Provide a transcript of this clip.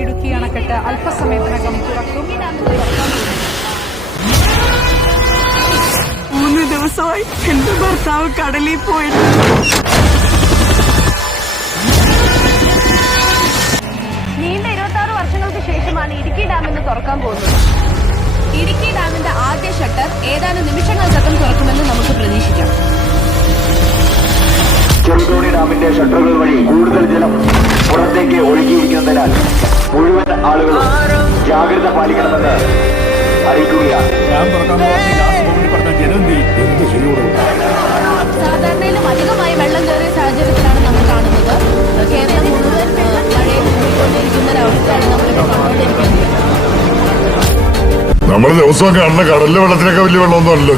ഇടുക്കി അണക്കെട്ട് അല്പസമയത്തിനകം തുറക്കും. 3 ദിവസമായി എന്റെ ഭർത്താവ് കടലിൽ പോയിട്ട്. നീണ്ട 26 വർഷങ്ങൾക്ക് ശേഷമാണ് ഇടുക്കി ഡാം ഇന്ന് തുറക്കാൻ പോകുന്നത്. ഇടുക്കി ഡാമിന്റെ ആദ്യ ഷട്ടർ ഏതാനും നിമിഷങ്ങൾക്കകം തുറക്കുമെന്ന് നമുക്ക് പ്രതീക്ഷിക്കാം. ചെറുതോണി ഡാമിന്റെ ഷട്ടറുകൾ വഴി കൂടുതൽ ജലം പുറത്തേക്ക് ഒഴുകിയിരിക്കുന്നതിനാൽ മുഴുവൻ ആളുകളും ജാഗ്രത പാലിക്കണമെന്ന് അറിയിക്കുകയാണ്. സാധാരണയിലും അധികമായി വെള്ളം കയറിയ സാഹചര്യത്തിലാണ് നമ്മൾ കാണുന്നത്. കേരളം മുഴുവൻ മഴയിൽ മുങ്ങിക്കൊണ്ടിരിക്കുന്ന ഒരവസ്ഥയാണ് നമ്മളിപ്പോൾ കണ്ടുകൊണ്ടിരിക്കുന്നത്. നമ്മള് ദിവസമൊക്കെ കാണുന്ന കടലിലെ വെള്ളത്തിനൊക്കെ വലിയ വെള്ളമൊന്നും അല്ലല്ലോ.